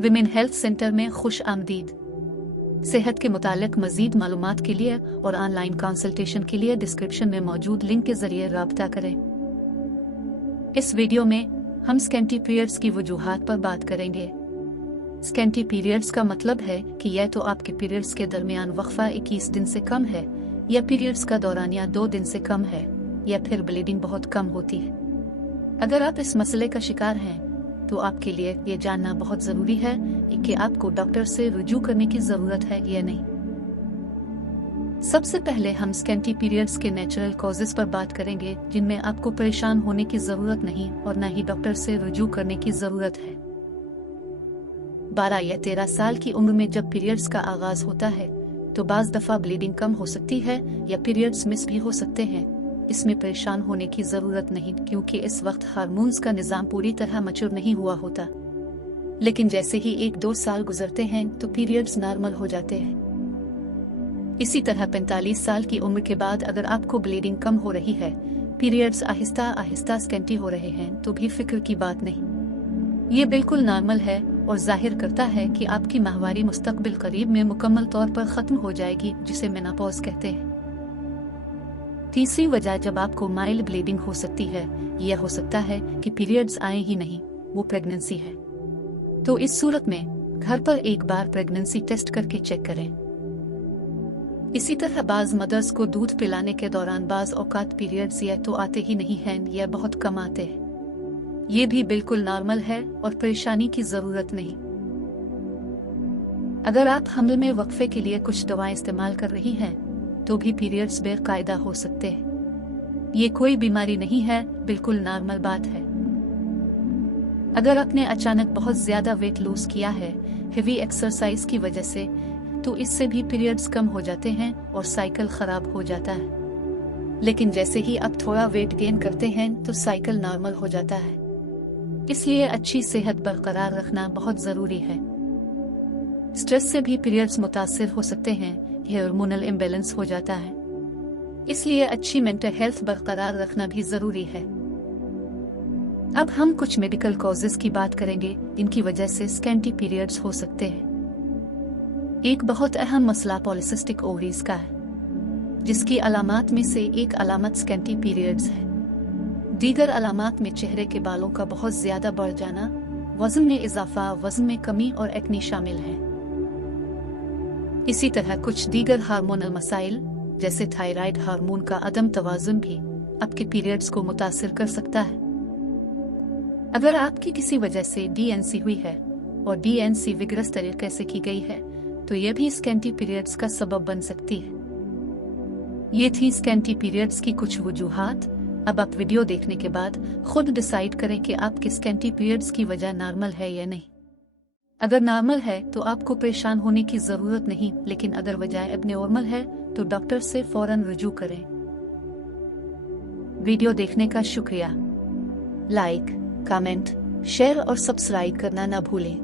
Women health centre में खुश आमदीद। सेहत के मुतालिक मजीद मालूमात के लिए और ऑनलाइन कंसल्टेशन के लिए डिस्क्रिप्शन में मौजूद लिंक के जरिए राब्ता करें। इस वीडियो में हम स्कैंटी पीरियड्स की वजूहात पर बात करेंगे। स्कैंटी पीरियड्स का मतलब है कि यह तो आपके पीरियड्स के दरमियान वक्फा 21 दिन से कम है, या पीरियड्स का दौरानिया 2 दिन से कम है, या फिर ब्लीडिंग बहुत कम होती है। अगर आप इस मसले का शिकार हैं तो आपके लिए ये जानना बहुत ज़रूरी है कि आपको डॉक्टर से रुजू करने की ज़रूरत है या नहीं। सबसे पहले हम स्कैंटी पीरियड्स के नेचुरल कॉजेस पर बात करेंगे, जिनमें आपको परेशान होने की ज़रूरत नहीं और न ही डॉक्टर से रुजू करने की ज़रूरत है। 12 या 13 साल की उम्र में जब पीरियड्स का आगाज़ होता है तो बाज़ दफ़ा ब्लीडिंग कम हो सकती है या पीरियड्स मिस भी हो सकते हैं। इसमें परेशान होने की जरूरत नहीं, क्योंकि इस वक्त हार्मोन्स का निजाम पूरी तरह मैच्योर नहीं हुआ होता। लेकिन जैसे ही 1-2 साल गुजरते हैं तो पीरियड्स नॉर्मल हो जाते हैं। इसी तरह 45 साल की उम्र के बाद अगर आपको ब्लीडिंग कम हो रही है, पीरियड्स आहिस्ता आहिस्ता स्कैंटी हो रहे हैं, तो भी फिक्र की बात नहीं। ये बिल्कुल नॉर्मल है और जाहिर करता है कि आपकी माहवारी मुस्तकबिल करीब में मुकम्मल तौर पर खत्म हो जाएगी, जिसे मेनोपॉज कहते हैं। तीसरी वजह जब आपको माइल्ड ब्लीडिंग हो सकती है, यह हो सकता है कि पीरियड्स आए ही नहीं, वो प्रेगनेंसी है। तो इस सूरत में घर पर एक बार प्रेगनेंसी टेस्ट करके चेक करें। इसी तरह बाज मदर्स को दूध पिलाने के दौरान बाज औकात पीरियड्स या तो आते ही नहीं हैं या बहुत कम आते हैं। ये भी बिल्कुल नॉर्मल है और परेशानी की जरूरत नहीं। अगर आप हमल में वक्फे के लिए कुछ दवाएं इस्तेमाल कर रही हैं तो भी पीरियड्स बेकायदा हो सकते हैं। ये कोई बीमारी नहीं है, बिल्कुल नॉर्मल बात है। अगर आपने अचानक बहुत ज्यादा वेट लूज किया है हेवी एक्सरसाइज की वजह से, तो इससे भी पीरियड्स कम हो जाते हैं और साइकिल खराब हो जाता है। लेकिन जैसे ही आप थोड़ा वेट गेन करते हैं तो साइकिल नॉर्मल हो जाता है। इसलिए अच्छी सेहत बरकरार रखना बहुत जरूरी है। स्ट्रेस से भी पीरियड्स मुतासिर हो सकते हैं, हार्मोनल इम्बैलेंस हो जाता है। इसलिए अच्छी मेंटल हेल्थ बरकरार रखना भी जरूरी है। अब हम कुछ मेडिकल कॉजेस की बात करेंगे जिनकी वजह से स्कैंटी पीरियड्स हो सकते हैं। एक बहुत अहम मसला पॉलिसिस्टिक ओवरीज का है, जिसकी अलामात में से एक अलामत स्कैंटी पीरियड्स है। दीगर अलामात में चेहरे के बालों का बहुत ज्यादा बढ़ जाना, वजन में इजाफा, वजन में कमी और एक्नी शामिल है। इसी तरह कुछ दीगर हार्मोनल मसाइल जैसे थायराइड हार्मोन का अदम तवाजुन भी आपके पीरियड्स को मुतासिर कर सकता है। अगर आपकी किसी वजह से डीएनसी हुई है और डीएनसी विगरस तरीके से की गई है, तो यह भी स्कैंटी पीरियड्स का सबब बन सकती है। ये थी स्कैंटी पीरियड्स की कुछ वजूहात। अब आप वीडियो देखने के बाद खुद डिसाइड करें कि आपके स्कैंटी पीरियड्स की वजह नॉर्मल है या नहीं। अगर नॉर्मल है तो आपको परेशान होने की जरूरत नहीं, लेकिन अगर वजह एबनॉर्मल है तो डॉक्टर से फौरन रुजू करें। वीडियो देखने का शुक्रिया। लाइक, कमेंट, शेयर और सब्सक्राइब करना न भूलें।